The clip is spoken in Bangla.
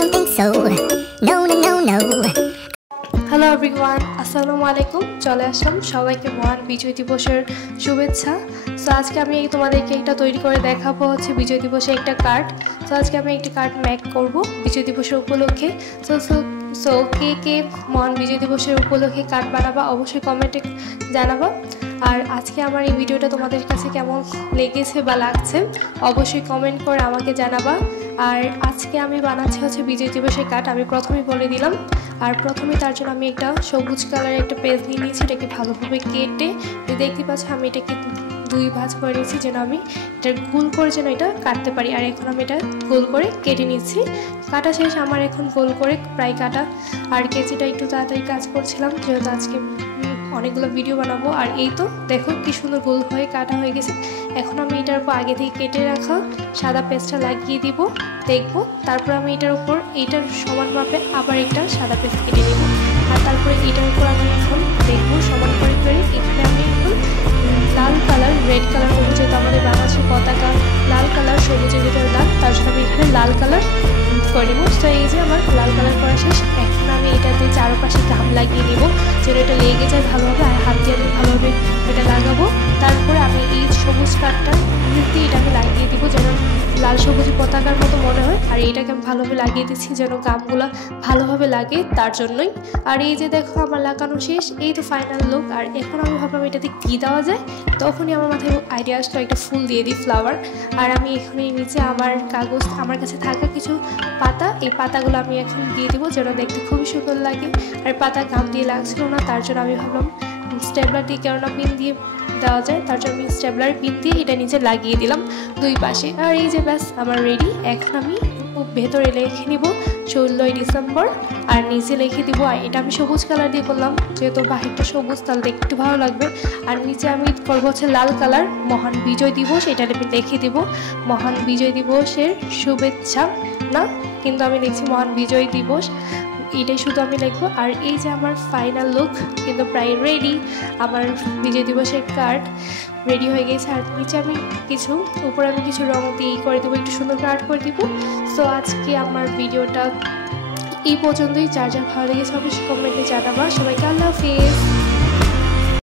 don't think so. No, no, no, no. Hello everyone, আসসালামু আলাইকুম। চলে আসলাম সবাইকে মহান বিজয় দিবসের শুভেচ্ছা। সো আজকে আমি তোমাদেরকে একটা তৈরি করে দেখাবো হচ্ছে বিজয় দিবসে একটা কার্ড। সো আজকে আমি একটি কার্ড মেক করব বিজয় দিবসের উপলক্ষে। সো কে মহান বিজয় দিবসের উপলক্ষে কার্ড বানাবা অবশ্যই কমেন্টে জানাবা। আর আজকে আমার এই ভিডিওটা তোমাদের কাছে কেমন লেগেছে বা লাগছে অবশ্যই কমেন্ট করে আমাকে জানাবা। আর আজকে আমি বানাচ্ছি হচ্ছে বিজয় দিবসের কার্ড, আমি প্রথমেই বলে দিলাম। আর প্রথমে তার জন্য আমি একটা সবুজ কালারের একটা পেজ নিয়ে নিয়েছি, এটাকে ভালোভাবে কেটে দেখতে পাচ্ছি আমি এটাকে দুই ভাঁজ করে নিয়েছি যেন আমি এটা গোল করে যেন এটা কাটতে পারি। আর এখন আমি এটা গোল করে কেটে নিচ্ছি। কাটা শেষ আমার, এখন গোল করে প্রায় কাটা। আর কেজিটা একটু তাড়াতাড়ি কাজ করছিলাম যেহেতু আজকে অনেকগুলো ভিডিও বানাবো। আর এই তো দেখো কি সুন্দর গোল হয়ে কাটা হয়ে গেছে। এখন আমি এটার উপর আগে থেকে কেটে রাখা সাদা পেস্টটা লাগিয়ে দিব, দেখবো। তারপর আমি এটার উপর এইটার সমান মাপে আবার একটা সাদা পেস্ট কেটে নেব। আর তারপরে এটার উপর আমি এখন দেখবো সমান করে এখানে আমি এখন লাল কালার রেড কালার করবো, যেহেতু আমাদের বাংলাদেশের পতাকা লাল কালার, সবুজের ভিতরে লাল, তার জন্য আমি এখানে লাল কালার করে নেবো। তো এই যে আমার লাল কালার করা শেষ। এখন আমি এটাতে চারপাশে গাম লাগিয়ে নেব যেন এটা লেগে যায় ভালোভাবে। আর হাত দিয়ে আমি ভালোভাবে এটা লাগাবো। তারপরে আমি এই সবুজ কাঠটা দিয়ে এটা আমি লাগিয়ে দিব যেন লাল সবুজ পতাকার মতো মনে হয়। আর এইটাকে আমি ভালোভাবে লাগিয়ে দিচ্ছি যেন গামগুলো ভালোভাবে লাগে তার জন্যই। আর এই যে দেখো আমার লাগানো শেষ, এই তো ফাইনাল লুক। আর এখন আমি ভাবলাম এটাতে কী দেওয়া যায়, তখনই আমার মাথায় আইডিয়া আসলো একটা ফুল দিয়ে দিই, ফ্লাওয়ার। আর আমি এখানে নিচে আমার কাগজ, আমার কাছে থাকা কিছু পাতা, এই পাতাগুলো আমি এখন দিয়ে দিব যেন দেখতে খুবই সুন্দর লাগে। আর পাতা গাম দিয়ে লাগছিল না, তার জন্য আমি ভাবলাম স্টেপলার দিয়ে, কেননা পিন দিয়ে দেওয়া যায়, তার জন্য আমি স্টেপলার পিন দিয়ে এটা নিচে লাগিয়ে দিলাম দুই পাশে। আর এই যে ব্যাস আমার রেডি। এখন আমি ভেতরে লিখে নিব 16ই ডিসেম্বর আর নিচে লিখে দিব, আর এটা আমি সবুজ কালার দিয়ে করলাম যেহেতু বাহিরটা সবুজ, তাহলে দেখতে ভালো লাগবে। আর নিচে আমি করবো হচ্ছে লাল কালার, মহান বিজয় দিবস, এটা আমি লিখে দিব মহান বিজয় দিবসের শুভেচ্ছা, না কিন্তু আমি লিখছি মহান বিজয় দিবস, এটাই শুধু আমি লিখবো। আর এই যে আমার ফাইনাল লুক কিন্তু প্রায় রেডি, আমার বিজয় দিবসের কার্ড রেডি হয়ে গেছে। আর নিচে আমি কিছু উপরে আমি কিছু রং দিয়ে করে দেবো, একটু সুন্দর কার্ড করে দিব। সো আজকে আমার ভিডিওটা এই পর্যন্তই। যার ভালো লেগেছে অবশ্যই কমেন্টে জানাবা। সবাইকে আল্লাহ হাফেজ।